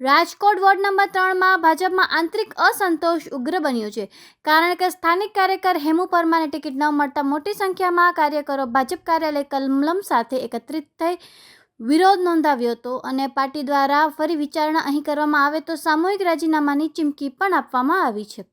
Rajkot ward number 3માં ભાજપમાં આંતરિક અસંતોષ ઉગ્ર બન્યો છે, કારણ કે સ્થાનિક કાર્યકર હેમુ પરમારને ટિકિટ ન મળતા મોટી સંખ્યામાં કાર્યકરો ભાજપ કાર્યાલય કમલમ સાથે એકત્રિત થઈ વિરોધ નોંધાવ્યો હતો અને પાર્ટી દ્વારા ફરી વિચારણા અહીં કરવામાં આવે તો સામૂહિક રાજીનામાની ચીમકી પણ આપવામાં આવી છે.